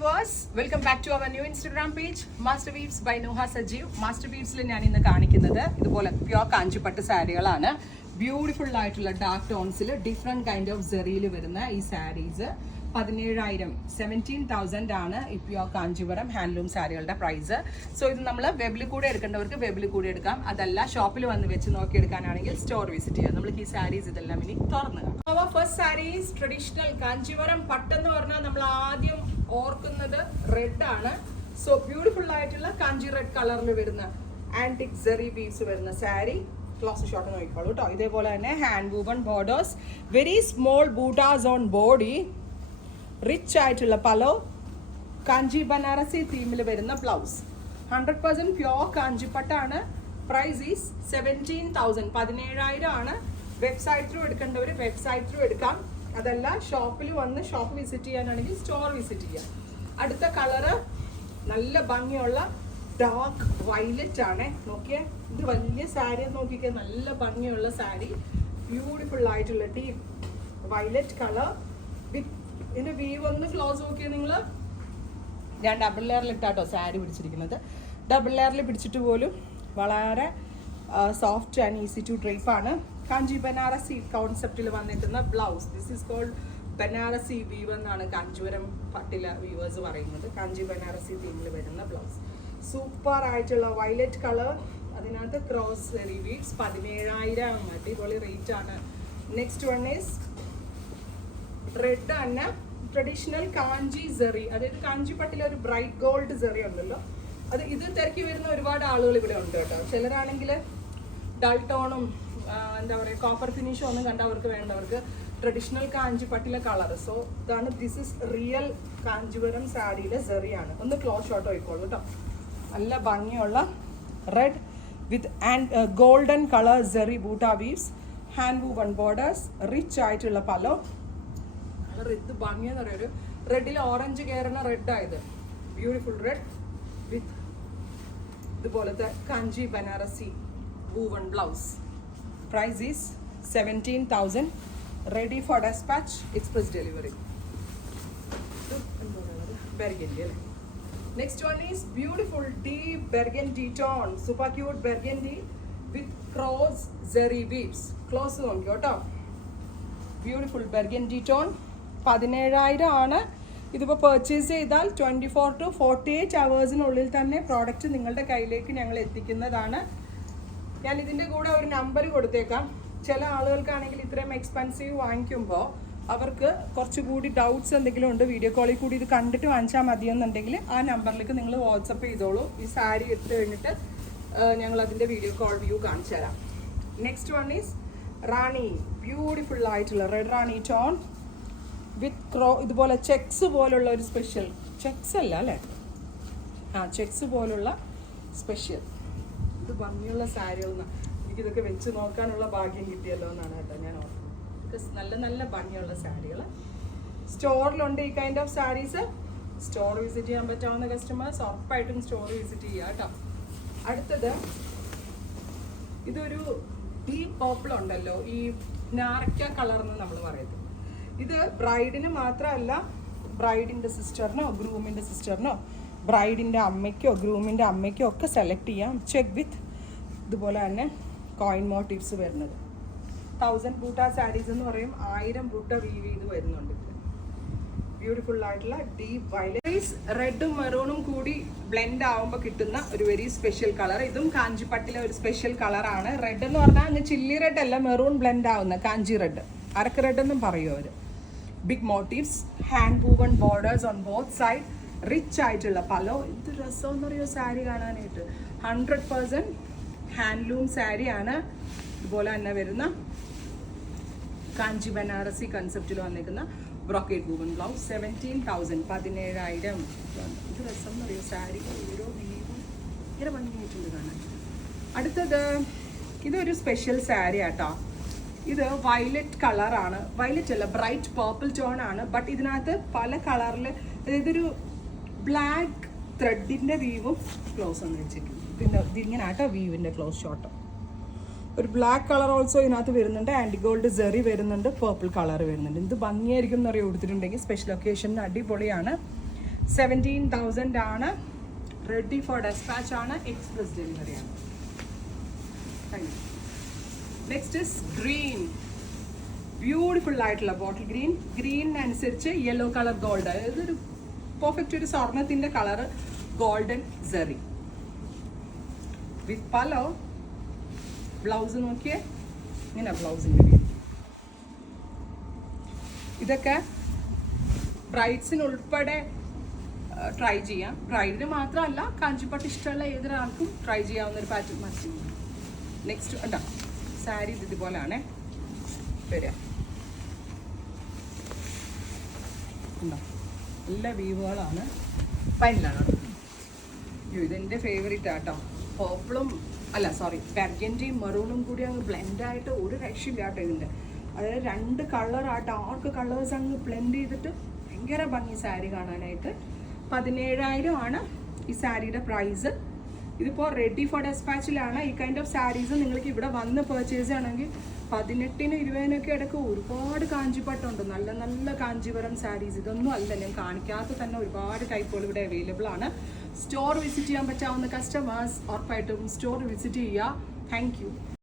viewers, welcome back to our new Instagram page, Master Weaves by Nuha Sajeev. Master Weaves il njan innu kanikkunnathu idupole pure kanchipattu sareekalana. Beautiful ആയിട്ടുള്ള dark tones il different kind of zari il varuna ee sarees 17,000 ആണ് ഈ pure Kanchipuram handloom സാരികളുടെ price. So ഇത് നമ്മൾ വെബിൽ കൂടെ എടുക്കേണ്ടവർക്ക് വെബിൽ കൂടെ എടുക്കാം, അതല്ല ഷോപ്പിൽ വന്ന് വെച്ച് നോക്കി എടുക്കാനാണെങ്കിൽ സ്റ്റോർ വിസിറ്റ് ചെയ്യാം. നമ്മൾ ഈ സാരീസ് ഇതെല്ലാം ഇനി തുറന്നു കാണാം. അവർ ഫസ്റ്റ് സാരീസ് ട്രഡീഷണൽ കാഞ്ചീപുരം പട്ടെന്ന് പറഞ്ഞാൽ നമ്മൾ ആദ്യം ഓർക്കുന്നത് റെഡ് ആണ്. സോ ബ്യൂട്ടിഫുൾ ആയിട്ടുള്ള കാഞ്ചി റെഡ് കളറിൽ വരുന്ന ആന്റിക് സെറി ബീഡ്സ് വരുന്ന സാരി. ക്ലോസ് ഷോട്ട് നോക്കിക്കോളൂ കേട്ടോ. ഇതേപോലെ തന്നെ hand woven borders, very small buttas on body, rich ആയിട്ടുള്ള പലോ, കാഞ്ചി ബനാറസി തീമിൽ വരുന്ന ബ്ലൗസ്. 100% പ്യോർ കാഞ്ചിപ്പട്ടാണ്. പ്രൈസ് ഈസ് 17,000, 17,000 ആണ്. വെബ്സൈറ്റ് ത്രൂ എടുക്കേണ്ടവർ വെബ്സൈറ്റ് ത്രൂ എടുക്കാം, അതല്ല ഷോപ്പിൽ വന്ന് ഷോപ്പ് വിസിറ്റ് ചെയ്യാനാണെങ്കിൽ സ്റ്റോർ വിസിറ്റ് ചെയ്യാം. അടുത്ത കളറ് നല്ല ഭംഗിയുള്ള ഡാർക്ക് വയലറ്റ് ആണ്. നോക്കിയേ, ഇത് വലിയ സാരി നോക്കിക്കേ, നല്ല ഭംഗിയുള്ള സാരി, ബ്യൂട്ടിഫുൾ ആയിട്ടുള്ള ഡീപ്പ് വയലറ്റ് കളർ വിത്ത് ഇതിന്റെ വീവ് ഒന്ന് ക്ലോസ് നോക്കിയാൽ നിങ്ങൾ. ഞാൻ ഡബിൾ ലെയറിൽ ഇട്ടാട്ടോ സാരി പിടിച്ചിരിക്കുന്നത്. ഡബിൾ ലെയറിൽ പിടിച്ചിട്ട് പോലും വളരെ soft and easy to drape ആണ്. കാഞ്ചി ബനാറസി കോൺസെപ്റ്റിൽ വന്നിട്ടുന്ന blouse. This is gold Banarasi weave എന്നാണ് കാഞ്ചീപുരം പട്ടില വീവേഴ്സ് പറയുന്നത്. കാഞ്ചി ബനാറസി തീമിൽ വരുന്ന ബ്ലൗസ്. സൂപ്പർ ആയിട്ടുള്ള വയലറ്റ് കളർ, അതിനകത്ത് ക്രോസ് സെറി ബീഡ്സ്. 17,000 അടിപൊളി റേറ്റ് ആണ്. നെക്സ്റ്റ് വൺ ഈസ് റെഡ് തന്നെ, ട്രഡീഷണൽ കാഞ്ചി സെറി, അതായത് കാഞ്ചിപ്പട്ടിലെ ഒരു ബ്രൈറ്റ് ഗോൾഡ് സെറി ഉണ്ടല്ലോ, അത് ഇത് തിരക്കി വരുന്ന ഒരുപാട് ആളുകൾ ഇവിടെ ഉണ്ട് കേട്ടോ. ചിലരാണെങ്കിൽ ഡൾ ടോണും എന്താ പറയുക കോപ്പർ ഫിനിഷും ഒന്നും കണ്ട അവർക്ക് വേണ്ടവർക്ക് ട്രഡീഷണൽ കാഞ്ചിപ്പട്ടിലെ കളർ. സോ ഇതാണ്, ദിസ് ഇസ് റിയൽ കാഞ്ചീപുരം സാരിയിലെ സെറിയാണ്. ഒന്ന് ക്ലോസ് ഷോട്ട് ആയിക്കോളൂ കേട്ടോ. നല്ല ഭംഗിയുള്ള red with and golden colour zari buta weaves, hand woven borders, rich ആയിട്ടുള്ള പലോ. ഇത് ഭംഗിയെന്ന് പറയുക, ഒരു റെഡിൽ ഓറഞ്ച് കയറുന്ന റെഡ് ആയത്, ബ്യൂട്ടിഫുൾ റെഡ് വിത്ത് ഇതുപോലത്തെ Kanchi Banarasi woven blouse. Price is 17,000. Ready for dispatch, express delivery. Burgundy അല്ലേ. Next one is beautiful deep burgundy tone, super cute burgundy with cross സെറി weaves. Close നോക്കിയോ കേട്ടോ. ബ്യൂട്ടിഫുൾ ബെർഗൻഡി ടോൺ, 17,000 ആണ്. ഇതിപ്പോൾ purchase ചെയ്താൽ 24 to 48 hours തന്നെ product നിങ്ങളുടെ കയ്യിലേക്ക് ഞങ്ങൾ എത്തിക്കുന്നതാണ്. ഞാൻ ഇതിൻ്റെ കൂടെ ഒരു നമ്പർ കൊടുത്തേക്കാം. ചില ആളുകൾക്കാണെങ്കിൽ ഇത്രയും എക്സ്പെൻസീവ് വാങ്ങിക്കുമ്പോൾ അവർക്ക് കുറച്ചുകൂടി ഡൗട്ട്സ് എന്തെങ്കിലും ഉണ്ട്, വീഡിയോ കോളിൽ കൂടി ഇത് കണ്ടിട്ട് വാങ്ങിച്ചാൽ മതിയെന്നുണ്ടെങ്കിൽ ആ നമ്പറിലേക്ക് നിങ്ങൾ വാട്സപ്പ് ചെയ്തോളൂ. ഈ സാരി എടുത്തു കഴിഞ്ഞിട്ട് ഞങ്ങൾ അതിൻ്റെ വീഡിയോ കോൾ വ്യൂ കാണിച്ചു തരാം. Next one is Rani, beautiful ആയിട്ടുള്ള റെഡ് റാണി ടോൺ വിത്ത് ഇതുപോലെ ചെക്സ് പോലുള്ള ഒരു സ്പെഷ്യൽ, ചെക്സ് അല്ല അല്ലേ, ചെക്സ് പോലുള്ള സ്പെഷ്യൽ. ഇത് ഭംഗിയുള്ള സാരികൾ. എനിക്കിതൊക്കെ വെച്ച് നോക്കാനുള്ള ഭാഗ്യം കിട്ടിയല്ലോ എന്നാണ് കേട്ടോ ഞാൻ ഓർക്കുന്നത്. നല്ല നല്ല ഭംഗിയുള്ള സാരികൾ സ്റ്റോറിലുണ്ട്. ഈ kind of saris store visit ചെയ്യാൻ പറ്റാവുന്ന കസ്റ്റമേഴ്സ് ഉറപ്പായിട്ടും സ്റ്റോർ വിസിറ്റ് ചെയ്യുക കേട്ടോ. അടുത്തത് ഇതൊരു ഡീപ്പ് പർപ്പിൾ ഉണ്ടല്ലോ, ഈ നാരക്ക കളർ എന്ന് നമ്മൾ പറയുന്നത്. ഇത് ബ്രൈഡിന് മാത്രമല്ല, ബ്രൈഡിൻ്റെ സിസ്റ്ററിനോ ഗ്രൂമിൻ്റെ സിസ്റ്ററിനോ ബ്രൈഡിൻ്റെ അമ്മയ്ക്കോ ഗ്രൂമിൻ്റെ അമ്മയ്ക്കോ ഒക്കെ സെലക്ട് ചെയ്യാം. ചെക്ക് വിത്ത് ഇതുപോലെ തന്നെ കോയിൻ മോട്ടീവ്സ് വരുന്നത്. 1000 ബൂട്ട സാരീസ് എന്ന് പറയും, 1000 ബൂട്ട വീവ് ചെയ്ത് വരുന്നുണ്ട്. ബ്യൂട്ടിഫുൾ ആയിട്ടുള്ള ഡീപ്പ് വയലറ്റ്, റെഡും മെറൂണും കൂടി ബ്ലെൻഡ് ആവുമ്പോൾ കിട്ടുന്ന ഒരു വെരി സ്പെഷ്യൽ കളർ. ഇതും കാഞ്ചിപ്പട്ടിലെ ഒരു സ്പെഷ്യൽ കളറാണ്. റെഡ് എന്ന് പറഞ്ഞാൽ അങ്ങ് ചില്ലി റെഡ് അല്ല, മെറൂൺ ബ്ലെൻഡ് ആവുന്ന കാഞ്ചി റെഡ്, അരക്ക് റെഡ് എന്നും പറയും അവർ. Big motifs, hand woven borders on both side, rich ആയിട്ടുള്ള പലോ. ഇത് രസമെന്ന് പറയുമോ സാരി കാണാനായിട്ട്. 100% ഹാൻഡ്ലൂം സാരിയാണ്. ഇതുപോലെ തന്നെ വരുന്ന കാഞ്ചി ബനാറസി കൺസെപ്റ്റിൽ വന്നിരിക്കുന്ന ബ്രോക്കേഡ് വൂവൺ ബ്ലൗസ്. 17,000, 17,000. ഇത് രസം എന്ന് പറയുമോ സാരി, ഓരോ വീവും ഇങ്ങനെ ഭംഗിയായിട്ടുണ്ട് കാണാൻ. അടുത്തത് ഇതൊരു സ്പെഷ്യൽ സാരി ആട്ടോ. ഇത് വയലറ്റ് കളറാണ്, വയലറ്റ് അല്ല ബ്രൈറ്റ് പർപ്പിൾ ടോൺ ആണ്. ബട്ട് ഇതിനകത്ത് പല കളറിൽ, അതായത് ഒരു ബ്ലാക്ക് ത്രെഡിൻ്റെ വീവും ക്ലോസ് ഒന്ന് വെച്ചിട്ടുണ്ട്. പിന്നെ ഇതിങ്ങനെ ആട്ടോ വീവിൻ്റെ ക്ലോസ് ഷോട്ട്. ഒരു ബ്ലാക്ക് കളർ ഓൾസോ ഇതിനകത്ത് വരുന്നുണ്ട്, ആൻറ്റി ഗോൾഡ് സെറി വരുന്നുണ്ട്, പർപ്പിൾ കളർ വരുന്നുണ്ട്. ഇത് ഭംഗിയായിരിക്കും എന്നറിയാം കൊടുത്തിട്ടുണ്ടെങ്കിൽ. സ്പെഷ്യൽ ഒക്കേഷന് അടിപൊളിയാണ്. 17,000 ആണ്. റെഡി ഫോർ ഡെസ്പാച്ച് ആണ്. എക്സ്പ്രസ് ഡെലിവറി ആണ്. Next is green. ബ്യൂട്ടിഫുൾ ആയിട്ടുള്ള ബോട്ടിൽ ഗ്രീൻ. ഗ്രീൻ അനുസരിച്ച് യെല്ലോ കളർ ഗോൾഡ്. ഇതൊരു പെർഫെക്റ്റ് ഒരു സ്വർണത്തിന്റെ കളർ ഗോൾഡൻ സെറി വിത്ത് പലോ. ബ്ലൗസ് നോക്കിയേ, ഇങ്ങനെ ബ്ലൗസിൻ്റെ രീതി. ഇതൊക്കെ ബ്രൈഡ്സിന് ഉൾപ്പെടെ ട്രൈ ചെയ്യാം. ബ്രൈഡിന് മാത്രമല്ല, കാഞ്ചിപ്പട്ട് ഇഷ്ടമുള്ള ഏതൊരാൾക്കും ട്രൈ ചെയ്യാവുന്ന ഒരു പാറ്റേൺ മാച്ചിങ്. നെക്സ്റ്റ് ഉണ്ടോ സാരി ഇതുപോലെയാണേ വരിക. ഉണ്ടോ എല്ലാ വീവുകളാണ്. ഫൈനലാണ്. ഇതെൻ്റെ ഫേവറേറ്റ് ആട്ടോ. പേർപ്പിളും അല്ല സോറി ബർഗൻഡിയും മെറൂണും കൂടി അങ്ങ് ബ്ലെൻഡായിട്ട് ഒരു രക്ഷയില്ല കേട്ടോ ഇതിൻ്റെ. അതായത് രണ്ട് കളർ ആ ഡാർക്ക് കളേഴ്സ് അങ്ങ് ബ്ലെൻഡ് ചെയ്തിട്ട് ഭയങ്കര ഭംഗി സാരി കാണാനായിട്ട്. 17,000 ആണ് ഈ സാരിയുടെ പ്രൈസ്. ഇതിപ്പോൾ റെഡി ഫോർ ഡെസ്പാച്ചിലാണ്. ഈ കൈൻഡ് ഓഫ് സാരീസ് നിങ്ങൾക്ക് ഇവിടെ വന്ന് പർച്ചേസ് ചെയ്യണമെങ്കിൽ 18,000 20,000 ഇടയ്ക്ക് ഒരുപാട് കാഞ്ചിപ്പട്ടുണ്ട്. നല്ല നല്ല കാഞ്ചീപുരം സാരീസ്. ഇതൊന്നും അല്ല ഞാൻ കാണിക്കാത്ത തന്നെ ഒരുപാട് ടൈപ്പുകൾ ഇവിടെ അവൈലബിൾ ആണ്. സ്റ്റോർ വിസിറ്റ് ചെയ്യാൻ പറ്റാവുന്ന കസ്റ്റമേഴ്സ് ഉറപ്പായിട്ടും സ്റ്റോർ വിസിറ്റ് ചെയ്യുക. Thank you.